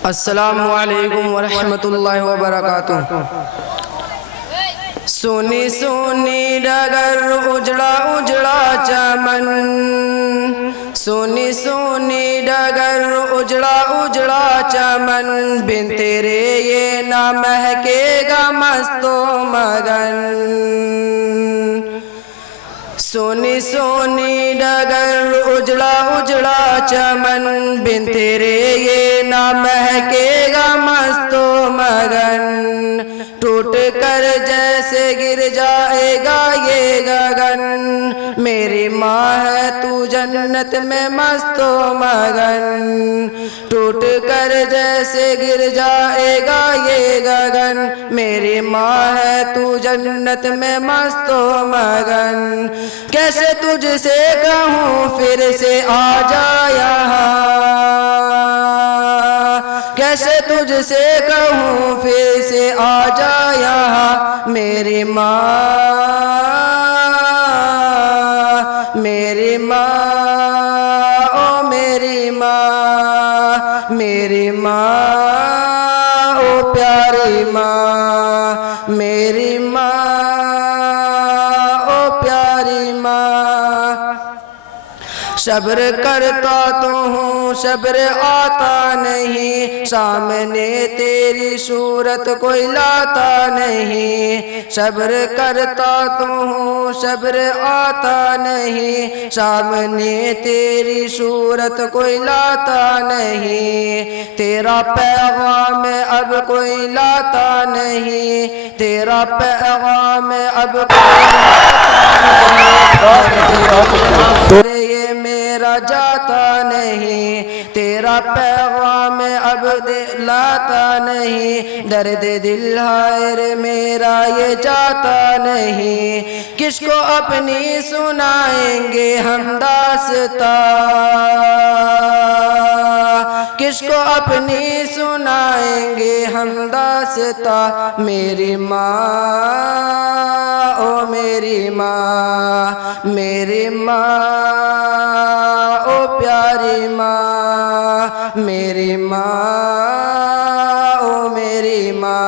अस्सलामु अलैकुम वरहमतुल्लाहि वबरकातुह। सोनी सोनी डगर उजड़ा उजड़ा चमन, सोनी सोनी डगर उजड़ा उजड़ा चमन, बिन तेरे ये ना महकेगा मस्तो मगन। सोनी सोनी डगर उजड़ा उजड़ा चमन, बिन तेरे ये ना महकेगा मस्तो मगन। टूट कर जैसे गिर जाएगा ये गगन, मेरी माँ है तू जन्नत में मस्तो मगन। टूट कर जैसे गिर जाएगा ये गगन, मेरी माँ है तू जन्नत में मस्तो मगन। कैसे तुझसे कहूँ फिर से आ जा यहाँ, कैसे तुझसे कहूँ फिर से आ जा यहाँ, मेरी माँ मेरी माँ ओ मेरी माँ, मेरी माँ ओ प्यारी माँ, मेरी माँ ओ प्यारी माँ। सब्र करता तो हूँ सब्र आता नहीं, सामने तेरी सूरत कोई लाता नहीं। सब्र करता तो हूँ सब्र आता नहीं, सामने तेरी सूरत कोई लाता नहीं। तेरा पैगाम अब कोई लाता नहीं, तेरा पैगाम अब कोई लाता नहीं, ये मेरा जाता नहीं। तेरा पैगाम अब लाता नहीं, दर्द दिल हायर मेरा ये जाता नहीं। किसको अपनी सुनाएंगे हम दास्तां, किसको अपनी सुनाएंगे हम दास्तां। मेरी माँ ओ मेरी माँ, मेरी माँ ओ प्यारी माँ, मेरी माँ ओ मेरी माँ।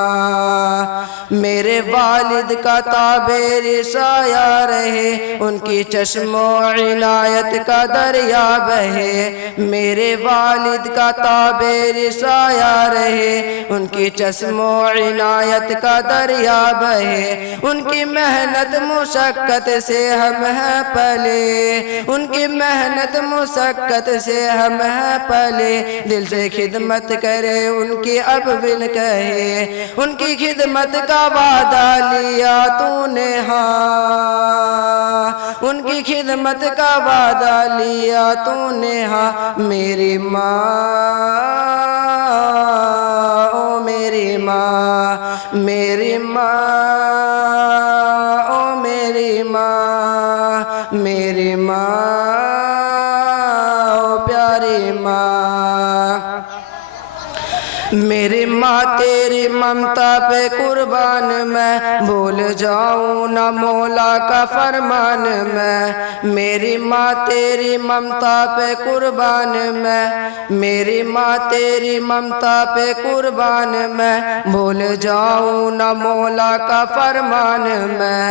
मेरे वालिद का ताबेर साया रहे, उनकी चश्मो इनायत का दरिया बहे। मेरे वालिद का ताबेर साया रहे, उनकी चश्मो इनायत का दरिया बहे। उनकी मेहनत मुशक्कत से हम हैं पले, उनकी मेहनत मुशक्कत से हम हैं पले। दिल से खिदमत करे उनकी अब बिन कहे, उनकी खिदमत का वादा लिया तूने हाँ, उनकी खिदमत का वादा लिया तूने हाँ। मेरी माँ ओ मेरी माँ, मेरी माँ ओ मेरी माँ, मेरी माँ ओ प्यारी माँ। मेरी माँ तेरी ममता पे कुर्बान मैं, भूल जाऊँ ना मौला का फरमान मैं। मेरी माँ तेरी ममता पे कुर्बान मैं, मेरी माँ तेरी ममता पे कुर्बान मैं। भूल जाऊँ ना मौला का फरमान मैं,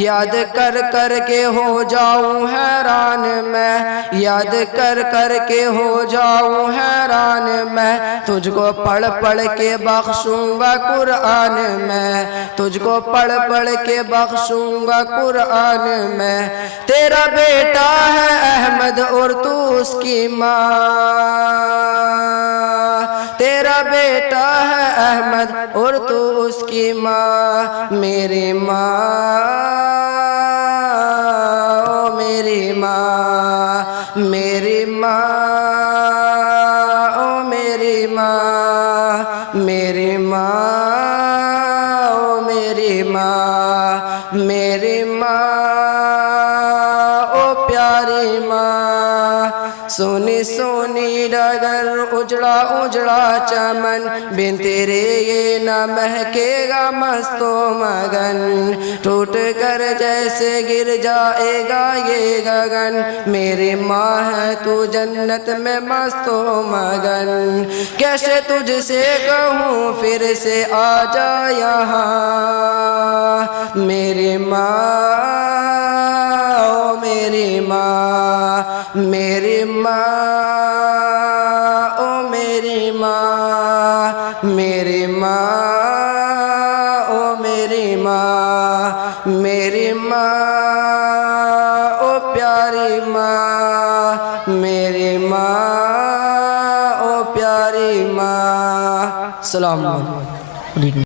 याद कर कर के हो जाऊँ हैरान मैं, याद कर कर के हो जाऊँ हैरान मैं। तुझको पढ़ पढ़ के बख्शूंगा कुरान मैं, तुझको पढ़ पढ़ के बख्शूंगा कुरान मैं। तेरा बेटा है अहमद और तू उसकी माँ, तेरा बेटा है अहमद और तू उसकी माँ। मेरी माँ ओ मेरी माँ, मेरी माँ ओ मेरी माँ, मेरी माँ ओ मेरी माँ, मेरी माँ ओ प्यारी माँ। सोनी सोनी डगर उजड़ा उजड़ा चमन, बिन तेरे ये न महकेगा मस्तो मगन। टूट कर जैसे गिर जाएगा ये गगन, मेरी माँ है तू जन्नत में मस्तो मगन। कैसे तुझसे कहूँ फिर से आ जा यहाँ, मेरी माँ ओ मेरी माँ, मेरी माँ ओ मेरी माँ, मेरी माँ ओ मेरी माँ, मेरी माँ ओ प्यारी माँ, मेरी माँ ओ प्यारी माँ। सलाम अलैकुम।